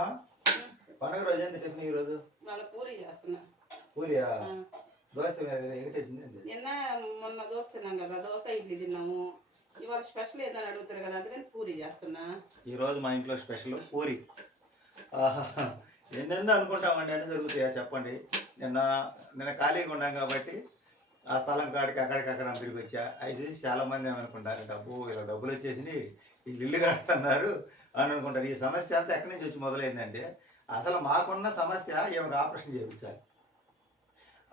అమ్మా పండుగ రోజు ఏంటి టిఫిన్ ఈ రోజు వాళ్ళ పూరి చేస్తున్నా. పూరియా. దోశ ఎగటేసింది నిన్న మొన్న దోశ తిన్నాం కదా దోశ ఇడ్లీ తిన్నాము. ఇవాళ స్పెషల్ ఏదని అడుగుతారు కదా అందుకని పూరి చేస్తున్నా. ఈ రోజు మా ఇంట్లో స్పెషల్ పూరి. ఎన్నెన్నో అనుకుంటామండి అన్ని జరుగుతాయా చెప్పండి. నిన్న నిన్న ఖాళీగా ఉన్నాం కాబట్టి ఆ స్థలం కాడికి అక్కడికి అక్కడ తిరిగి వచ్చా. అవి చూసి చాలా మంది ఏమనుకుంటారు డబ్బు ఇలా డబ్బులు వచ్చేసి వీళ్ళు ఇల్లు కడుతున్నారు. అని అనుకుంటారు. ఈ సమస్య అంతా ఎక్కడి నుంచి వచ్చి మొదలైందంటే అసలు మాకున్న సమస్య ఏమో ఆపరేషన్ చేయించాలి.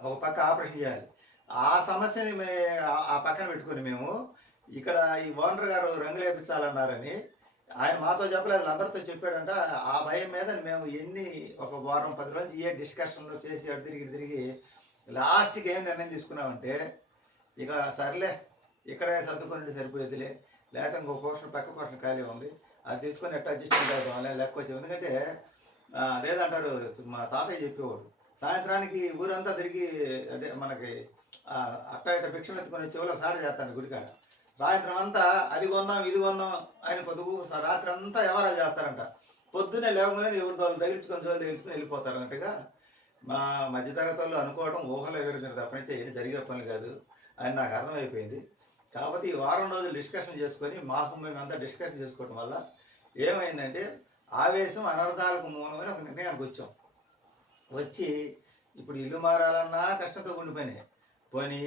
ఒక పక్క ఆపరేషన్ చేయాలి. ఆ సమస్యని మే ఆ- పక్కన పెట్టుకొని మేము ఇక్కడ ఈ ఓనర్ గారు రంగులు వేపించాలన్నారని ఆయన మాతో చెప్పలేదు. అందరితో చెప్పాడంట ఆ భయం మీద మేము ఎన్ని ఒక వారం పది రోజులు ఏ డిస్కషన్లో చేసి అటు తిరిగి తిరిగి లాస్ట్కి ఏం నిర్ణయం తీసుకున్నామంటే ఇక సర్లే ఇక్కడే సర్దుకొని సరిపోయేదిలే. లేక ఇంకో పోర్షన్ పక్క పోర్షన్ ఖాళీ ఉంది. అది తీసుకొని ఎట్లా అడ్జస్ట్మెంట్ అవుతాం లెక్క వచ్చి ఎందుకంటే అదేదంటారు మా తాతయ్య చెప్పేవాడు. సాయంత్రానికి ఊరంతా తిరిగి అదే మనకి అట్ట ఇట్ట భిక్షలు ఎత్తుకొని వచ్చి వాళ్ళు సాడ చేస్తాను గుడికాడ. సాయంత్రం అంతా అది కొందాం ఇది కొందాం ఆయన పొద్దుకు రాత్రి అంతా ఎవరా చేస్తారంట. పొద్దునే లేవగానే ఎవరి వాళ్ళు తగిలించుకొని చోళ్ళు తగిలించుకొని వెళ్ళిపోతారు అన్నట్టుగా మా మధ్యతరగతి వాళ్ళు అనుకోవడం ఊహలో ఎగురుతుంది తప్ప నుంచి ఏం జరిగే పని కాదు అని నాకు అర్థమైపోయింది. కాబట్టి ఈ వారం రోజులు డిస్కషన్ చేసుకొని మాకు మేము అంతా డిస్కషన్ చేసుకోవడం వల్ల ఏమైందంటే ఆవేశం అనర్థాలకు మూలమని ఒక నిర్ణయానికి వచ్చాం. వచ్చి ఇప్పుడు ఇల్లు మారాలన్నా కష్టంతో ఉండి పని పోనీ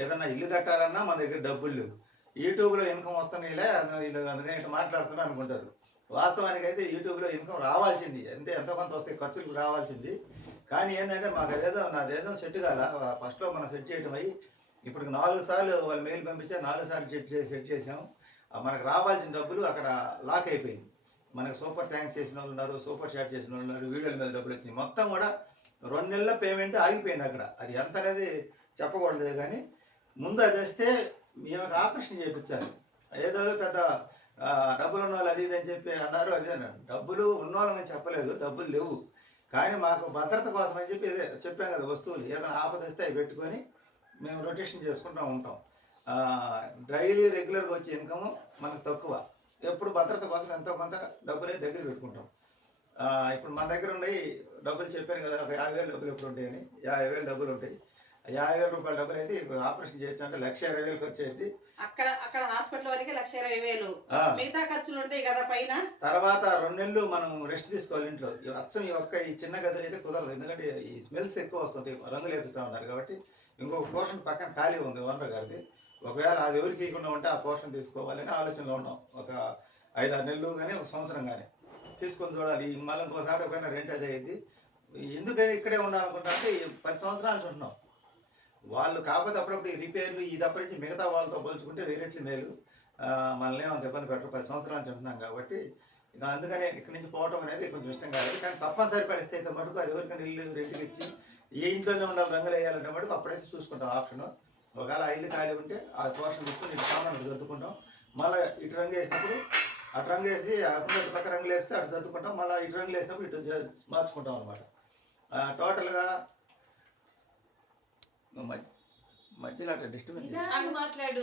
ఏదన్నా ఇల్లు కట్టాలన్నా మన దగ్గర డబ్బులు లేవు. యూట్యూబ్లో ఇన్కమ్ వస్తున్నాయిలే వీళ్ళు అందుకని ఇట్లా మాట్లాడుతున్నా అనుకుంటారు. వాస్తవానికి అయితే యూట్యూబ్లో ఇన్కమ్ రావాల్సింది. అంతే ఎంతో కొంత వస్తే ఖర్చులకు రావాల్సింది. కానీ ఏంటంటే మాకు అదేదో నాదేదో సెట్ కాల. ఫస్ట్లో మనం సెట్ చేయడం అయ్యి ఇప్పుడు నాలుగు సార్లు వాళ్ళు మెయిల్ పంపించా నాలుగు సార్లు సెట్ చేసి సెట్ చేసాం మనకు రావాల్సిన డబ్బులు అక్కడ లాక్ అయిపోయింది. మనకు సూపర్ ట్యాంక్స్ చేసిన వాళ్ళు ఉన్నారు సూపర్ చాట్ చేసిన వాళ్ళు ఉన్నారు వీడియోల మీద డబ్బులు వచ్చినాయి. మొత్తం కూడా రెండు నెలల పేమెంట్ ఆగిపోయింది అక్కడ. అది ఎంత అనేది చెప్పకూడదు కానీ ముందు అది వస్తే మేము ఆపరేషన్ చేయించాలి ఏదో పెద్ద డబ్బులు ఉన్న వాళ్ళు అది ఇది అని చెప్పి అన్నారు అది అన్నారు. డబ్బులు ఉన్నవాళ్ళని చెప్పలేదు డబ్బులు లేవు. కానీ మాకు భద్రత కోసం అని చెప్పి చెప్పాం కదా వస్తువులు. ఏదైనా ఆపద వస్తే అవి పెట్టుకొని మేము రొటేషన్ చేసుకుంటూ ఉంటాం. డైలీ రెగ్యులర్గా వచ్చే ఇన్కమ్ మనకు తక్కువ. ఎప్పుడు భద్రత కోసం ఎంతో కొంత డబ్బులే దగ్గర పెట్టుకుంటాం. ఇప్పుడు మన దగ్గర ఉన్నాయి డబ్బులు చెప్పాను కదా ఒక యాభై వేలు డబ్బులు ఎప్పుడు ఉంటాయని యాభై వేలు డబ్బులు ఉంటాయి. యాభై వేల రూపాయల డబ్బులు అయితే ఇప్పుడు ఆపరేషన్ చేయొచ్చు అంటే లక్ష ఇరవై వేలు ఖర్చు అయింది. అక్కడ అక్కడ హాస్పిటల్ వరకే లక్ష ఇరవై వేలు. మిగతా ఖర్చులు ఉంటాయి కదా పైన? తర్వాత రెండు నెలలు మనం రెస్ట్ తీసుకోవాలి ఇంట్లో. అచ్చం ఈ ఒక్క ఈ చిన్న గదులు అయితే కుదరదు. ఎందుకంటే ఈ స్మెల్స్ ఎక్కువ వస్తుంటాయి రంగులు వేపిస్తూ ఉన్నారు కాబట్టి. ఇంకొక పోర్షన్ పక్కన ఖాళీ ఉంది ఓనర్ గారిది. ఒకవేళ అది ఎవరికి ఇవ్వకుండా ఉంటే ఆ పోర్షన్ తీసుకోవాలని ఆలోచనలో ఉన్నాం. ఒక ఐదు ఆరు నెలలు కానీ ఒక సంవత్సరం కానీ తీసుకొని చూడాలి. మళ్ళీ ఇంకోసారి పైన రెంట్ అది అయింది ఎందుకని ఇక్కడే ఉండాలనుకుంటా అంటే పది సంవత్సరాల నుంచి ఉంటున్నాం. వాళ్ళు కాకపోతే అప్పుడప్పుడు ఈ రిపేర్లు ఇది అప్పటి మిగతా వాళ్ళతో పోల్చుకుంటే వేరేట్లు మేలు. మనల్ని ఏమంత ఇబ్బంది పెట్టరు. పది సంవత్సరాలు ఉంటున్నాం కాబట్టి ఇక అందుకనే ఇక్కడి నుంచి పోవటం అనేది కొంచెం ఇష్టం కాదు కానీ తప్పనిసరి పరిస్థితి అయితే మటుకు అది ఎవరికైనా ఇల్లు రెంట్కి ఇచ్చి ఏ ఇంట్లోనే ఉండాలి రంగులు వేయాలంటే మటుకు అప్పుడైతే చూసుకుంటాం. ఆప్షన్ ఒకవేళ ఆ ఇల్లు ఖాళీ ఉంటే ఆ పోర్షన్ తీసుకుని ఇటు సామాన్లు సర్దుకుంటాం. మళ్ళీ ఇటు రంగు వేసినప్పుడు అటు రంగు వేసి అటు పక్క రంగులు వేస్తే అటు సర్దుకుంటాం. మళ్ళీ ఇటు రంగులు వేసినప్పుడు ఇటు మార్చుకుంటాం అనమాట టోటల్గా మధ్య మధ్యలో అట్లా డిస్టర్బెన్స్ మాట్లాడు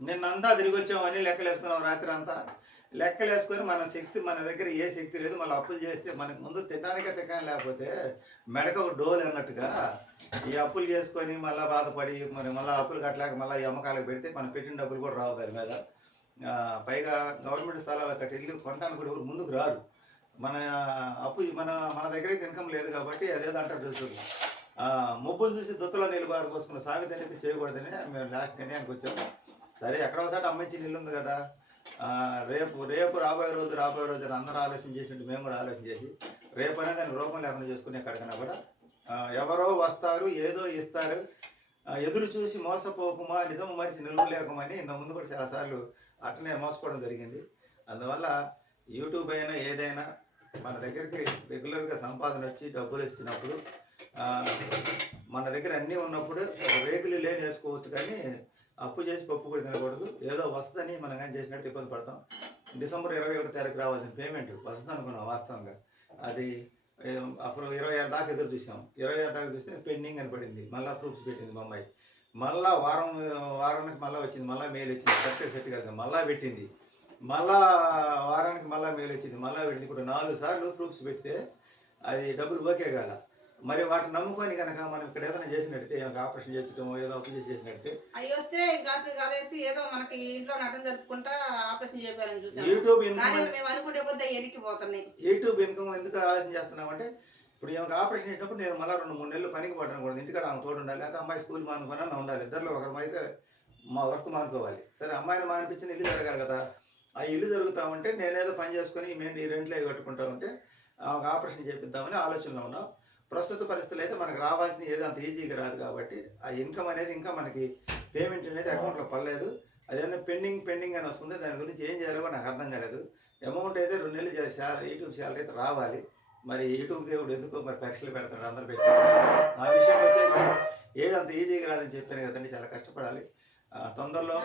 నిన్నంతా తిరిగి వచ్చామని లెక్కలు వేసుకున్నాం రాత్రి అంతా లెక్కలు వేసుకొని మన శక్తి మన దగ్గర ఏ శక్తి లేదు మళ్ళీ అప్పులు చేస్తే మనకు ముందు తినడానికే తిక్కని లేకపోతే మెడక ఒక డోల్ అన్నట్టుగా ఈ అప్పులు చేసుకొని మళ్ళీ బాధపడి మరి మళ్ళీ అప్పులు కట్టలేక మళ్ళీ ఈ అమ్మకాలకు పెడితే మనం పెట్టిన డబ్బులు కూడా రావు దాని మీద. పైగా గవర్నమెంట్ స్థలాలు కట్టి ఇల్లు కొనడానికి కూడా ఎవరు ముందుకు రారు. మన అప్పు మన మన దగ్గర ఇన్కమ్ లేదు కాబట్టి అదేదో అంటారు తెలుసు మొబ్బులు చూసి దుత్తలో నీళ్ళు బారు పోసుకున్న సామెత అనేది చేయకూడదని మేము లాస్ట్ నిర్ణయానికి వచ్చాము. సరే ఎక్కడ ఒకసారి అమ్మాయి ఇల్లు ఉంది కదా. రేపు రేపు రాబోయే రోజు రాబోయే రోజు అందరూ ఆలోచన చేసినట్టు మేము కూడా ఆలోచన చేసి రేపు అయినా రూపం లేకుండా చేసుకునే ఎక్కడికైనా కూడా ఎవరో వస్తారు ఏదో ఇస్తారు ఎదురు చూసి మోసపోకుమా నిజం మరిచి నిలువ లేకమని ఇంత ముందు కూడా చాలాసార్లు అట్లనే మోసపోవడం జరిగింది. అందువల్ల యూట్యూబ్ అయినా ఏదైనా మన దగ్గరికి రెగ్యులర్గా సంపాదన వచ్చి డబ్బులు ఇస్తున్నప్పుడు మన దగ్గర అన్నీ ఉన్నప్పుడు రేకులు లేని వేసుకోవచ్చు కానీ అప్పు చేసి పప్పు కూడా తినకూడదు. ఏదో వస్తుందని మనం కానీ చేసినట్టు ఇబ్బంది పడతాం. డిసెంబర్ ఇరవై ఒకటి తారీఖు రావాల్సిన పేమెంట్ వస్తుంది అనుకున్నాం వాస్తవంగా. అది అప్పుడు ఇరవై ఆరు దాకా ఎదురు చూసాం. ఇరవై ఆరు దాకా చూస్తే పెండింగ్ అని పడింది. మళ్ళీ ప్రూఫ్స్ పెట్టింది బొమ్మాయి అమ్మాయి మళ్ళా వారం వారానికి మళ్ళీ వచ్చింది. మళ్ళీ మెయిల్ వచ్చింది. కరెక్ట్ సెట్ కాదు మళ్ళీ పెట్టింది. మళ్ళా వారానికి మళ్ళీ మేలు వచ్చింది. మళ్ళీ పెట్టింది. ఇప్పుడు నాలుగు సార్లు ప్రూఫ్స్ పెడితే అది డబ్బులు ఓకే కదా? మరి వాటిని నమ్ముకొని కనుక మనం ఇక్కడ ఏదైనా చేసినట్టే ఏమైనా ఆపరేషన్ చేసడం ఏదో చేసి చేసినట్టే అవి వస్తే గాసి కాలేసి ఏదో మనకి ఇంట్లో నటన జరుపుకుంటా ఆపరేషన్ చేయాలని చూసాం యూట్యూబ్ ఇన్కమ్ మేము అనుకుంటే కొద్ది ఎనికిపోతున్నాయి. యూట్యూబ్ ఇన్కమ్ ఎందుకు ఆలోచన చేస్తున్నామంటే ఇప్పుడు ఏమైనా ఆపరేషన్ చేసినప్పుడు నేను మళ్ళీ రెండు మూడు నెలలు పనికి పడడం కూడా. ఇంటికాడ ఆమె తోడు ఉండాలి లేదా అమ్మాయి స్కూల్ మానుకోనన్నా ఉండాలి. ఇద్దరిలో ఒకరు అయితే మా వర్క్ మానుకోవాలి. సరే అమ్మాయిని మానిపించిన ఇల్లు జరగాలి కదా. ఆ ఇల్లు జరుగుతా ఉంటే నేనేదో పని చేసుకొని మేము ఈ రెంట్లో కట్టుకుంటా ఉంటే ఆమెకు ఆపరేషన్ చేపిద్దామని ఆలోచనలో ఉన్నాం. ప్రస్తుత పరిస్థితులు అయితే మనకు రావాల్సిన ఏదో అంత ఈజీగా రాదు కాబట్టి ఆ ఇన్కమ్ అనేది ఇంకా మనకి పేమెంట్ అనేది అకౌంట్లో పడలేదు. అదేదో పెండింగ్ పెండింగ్ అని వస్తుంది. దాని గురించి ఏం చేయాలో నాకు అర్థం కాలేదు. అమౌంట్ అయితే రెండు నెలలు యూట్యూబ్ శాలరీ అయితే రావాలి. మరి యూట్యూబ్ దేవుడు ఎందుకో మరి పరీక్షలు పెడతాడు అందరు పెట్టి. నా విషయం వచ్చేది ఏది అంత ఈజీగా రాదని చెప్పాను కదండి చాలా కష్టపడాలి. ఆ, తొందరలో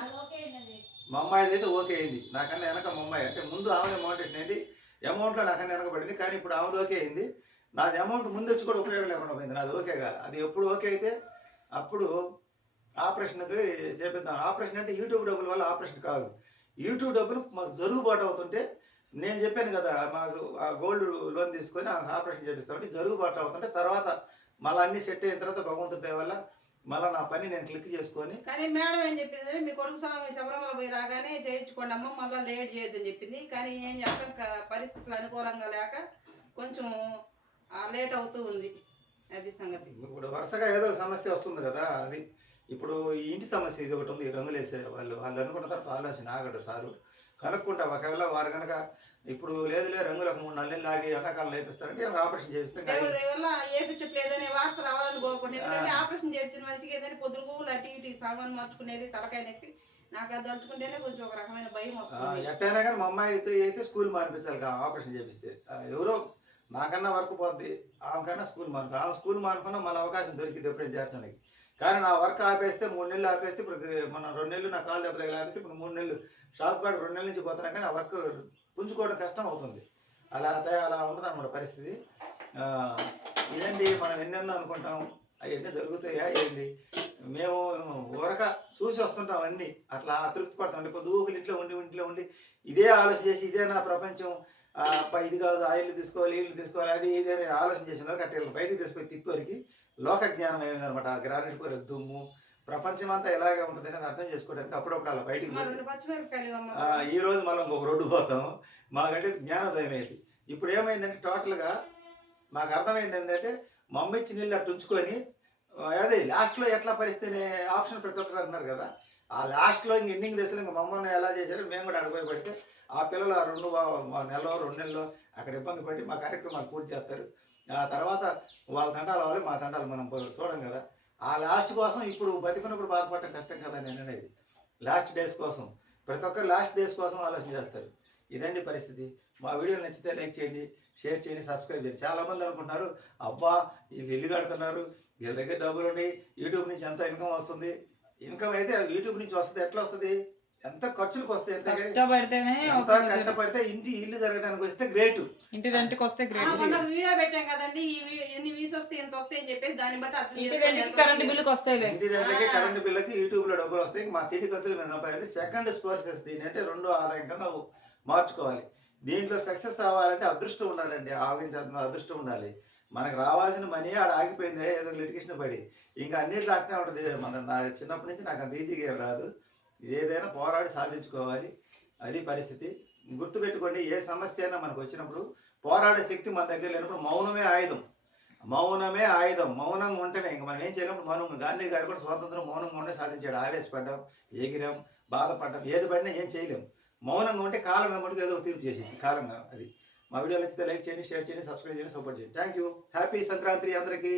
మా అమ్మాయిది అయితే ఓకే అయింది. నాకన్నా వెనక మా అమ్మాయి. అంటే ముందు ఆమె మోటివేషన్ అయింది అమౌంట్లో నాకన్నా వెనకబడింది. కానీ ఇప్పుడు ఆమెది ఓకే అయింది. నాది అమౌంట్ ముందు వచ్చి కూడా ఉపయోగం లేకుండా పోయింది. నాది ఓకే కాదు. అది ఎప్పుడు ఓకే అయితే అప్పుడు ఆపరేషన్కి చేపిద్దాం ఆపరేషన్ అంటే యూట్యూబ్ డబ్బుల వల్ల ఆపరేషన్ కాదు. యూట్యూబ్ డబ్బులు మాకు జరుగుబాటు అవుతుంటే నేను చెప్పాను కదా మాకు ఆ గోల్డ్ లోన్ తీసుకొని ఆపరేషన్ చేపిస్తామంటే జరుగుబాటు అవుతుంటే తర్వాత మళ్ళీ అన్ని సెట్ అయిన తర్వాత భగవంతుడి వల్ల మళ్ళీ నా పని నేను క్లిక్ చేసుకొని కానీ మేడం ఏం చెప్పింది? మీ కొడుకు స్వామి శబరిమల పోయి రాగానే చేయించుకోండి అమ్మ మళ్ళీ లేట్ చేయొద్దని చెప్పింది. కానీ ఏం చేస్తాం పరిస్థితులు అనుకూలంగా లేక కొంచెం లేట్ అవుతూ ఉంది అది సంగతి. ఇప్పుడు వరుసగా ఏదో సమస్య వస్తుంది కదా అది ఇప్పుడు ఈ ఇంటి సమస్య ఇది ఒకటి ఉంది ఈ రంగులు వేసే వాళ్ళు వాళ్ళు అనుకున్న తర్వాత ఆలోచన ఆగడు సారు. కనుక్కుంటా ఒకవేళ వారు కనుక ఇప్పుడు లేదులే రంగులు ఒక మూడు నాలుగు నెలలు ఆగి ఎండాకాలం లేపిస్తారంటే ఒక ఆపరేషన్ చేపిస్తే ఏపించట్లేదనే వార్త రావాలని కోరుకుంటే ఎందుకంటే ఆపరేషన్ చేయించిన మనిషికి ఏదైనా పొద్దుగు అటు ఇటు సామాన్ మార్చుకునేది తలకాయ నొప్పి నాకు అది తలుచుకుంటేనే కొంచెం ఒక రకమైన భయం వస్తుంది. ఎట్టయినా కానీ మా అమ్మాయికి అయితే స్కూల్ మానిపించాలి కదా ఆపరేషన్ చేపిస్తే. ఎవరో నాకన్నా వర్క్ పోద్ది ఆమెకన్నా స్కూల్ మానుకో. ఆమె స్కూల్ మానుకున్నా మళ్ళీ అవకాశం దొరికింది ఎప్పుడైనా చేర్చడానికి కానీ నా వర్క్ ఆపేస్తే మూడు నెలలు ఆపేస్తే ఇప్పుడు మన రెండు నెలలు నా కాలు దెబ్బలు ఆపేస్తే ఇప్పుడు మూడు నెలలు. షాప్ కాడ రెండు నెలల నుంచి పోతున్నా కానీ ఆ వర్క్ పుంజుకోవడం కష్టం అవుతుంది. అలా అదే అలా ఉండదు అనమాట పరిస్థితి ఇదండి మనం ఎన్నెన్నో అనుకుంటాం. అవన్నీ జరుగుతాయా ఏంది? మేము ఊరక చూసి వస్తుంటాం అన్నీ. అట్లా తృప్తి పడతాం. ఇప్పుడు దూకులు ఇంట్లో ఉండి ఇంట్లో ఉండి ఇదే ఆలోచన చేసి ఇదే నా ప్రపంచం. ఇది కాదు ఆ ఇల్లు తీసుకోవాలి ఇల్లు తీసుకోవాలి అది ఇది అని ఆలోచన చేసిన అట్లా బయటికి తీసుకొని తిప్పేవరికి లోక జ్ఞానం ఏమైందనమాట ఆ గ్రానైట్ కూర దుమ్ము ప్రపంచం అంతా ఎలాగే ఉంటుంది అని అర్థం చేసుకోవడానికి అప్పుడప్పుడు అలా బయటికి ఈ రోజు మనం ఇంకొక రోడ్డు పోతాం. మాకంటే జ్ఞానోదయం అయింది. ఇప్పుడు ఏమైందంటే టోటల్గా మాకు అర్థమైంది ఏంటంటే మా అమ్మ ఇచ్చి నీళ్ళు అట్లా ఉంచుకొని అదే లాస్ట్లో ఎట్లా పరిస్థితి అనే ఆప్షన్ ప్రతి ఒక్కరు అంటున్నారు కదా. ఆ లాస్ట్లో ఇంక ఎండింగ్ దశలో ఇంక మమ్మల్ని ఎలా చేశారో మేము కూడా అడిగిపోయి పడితే ఆ పిల్లలు ఆ రెండు నెలలో రెండు నెలల్లో అక్కడ ఇబ్బంది పడి మా కార్యక్రమాలు పూర్తి చేస్తారు. ఆ తర్వాత వాళ్ళ తండాలు వాళ్ళు మా తండాలు మనం చూడం కదా. ఆ లాస్ట్ కోసం ఇప్పుడు బతికున్నప్పుడు బాధపడటం కష్టం కదా నేను అనేది. లాస్ట్ డేస్ కోసం. ప్రతి ఒక్కరు లాస్ట్ డేస్ కోసం ఆలోచన చేస్తారు. ఇదండి పరిస్థితి. మా వీడియో నచ్చితే లైక్ చేయండి షేర్ చేయండి సబ్స్క్రైబ్ చేయండి. చాలామంది అనుకుంటున్నారు అబ్బా వీళ్ళు ఇల్లు కడుతున్నారు వీళ్ళ దగ్గర డబ్బులు ఉన్నాయి యూట్యూబ్ నుంచి ఎంత ఇన్కమ్ వస్తుంది? ఇన్కమ్ అయితే యూట్యూబ్ నుంచి వస్తుంది. ఎట్లా వస్తుంది? ఎంత ఖర్చులకు వస్తాయి? ఎంత కష్టపడితేనే ఎంత. కష్టపడితే ఇంటి ఇల్లు జరగడానికి వస్తే గ్రేట్ ఇంటి రెంట్కి వస్తే గ్రేట్ మొన్న వీడియో పెట్టాం కదండి. ఎన్ని వ్యూస్ వస్తాయి ఎంత వస్తాయి అని చెప్పేసి దాన్ని బట్టి అర్థం ఇంటి రెంట్కి కరెంట్ వస్తాయి. బిల్లుకి వస్తాయిలే. ఇంటి రెంట్లకి ఆ. కరెంట్ బిల్లకి యూట్యూబ్లో డబ్బులు వస్తాయి. మా తిండి ఖర్చులు మీద సంపాదించి సెకండ్ ప్రాసెస్ దీని అయితే రెండో ఆదాయం కింద మార్చుకోవాలి. దీంట్లో సక్సెస్ అవ్వాలంటే అదృష్టం ఉండాలండి. ఆవించాల్సిన అదృష్టం ఉండాలి. మనకు రావాల్సిన మనీ ఆడ ఆగిపోయింది. ఏదో లిటికేషన్ పడి. ఇంకా అన్నిట్లో అట్నే ఉంటుంది. మన నా చిన్నప్పటి నుంచి నాకు అంత ఈజీగా రాదు. ఏదైనా పోరాడి సాధించుకోవాలి. అది పరిస్థితి. గుర్తుపెట్టుకోండి ఏ సమస్య అయినా మనకు వచ్చినప్పుడు పోరాడే శక్తి మన దగ్గర లేనప్పుడు మౌనమే ఆయుధం. మౌనమే ఆయుధం. మౌనంగా ఉంటేనే ఇంక మనం ఏం చేయలేము. మౌనం గాంధీ గారు కూడా స్వాతంత్రం మౌనంగా ఉంటే సాధించాడు. ఆవేశపడ్డాం ఎగిరాం బాధపడ్డాం. ఏది పడినా ఏం చేయలేం. మౌనంగా ఉంటే కాలం వెంబడికి ఏదో తీర్పు చేసేది. కాలంగా అది. మా వీడియో నచ్చితే లైక్ చేయండి షేర్ చేయండి సబ్స్క్రైబ్ చేయండి సపోర్ట్ చేయండి. థ్యాంక్ యూ హ్యాపీ సంక్రాంతి అందరికీ.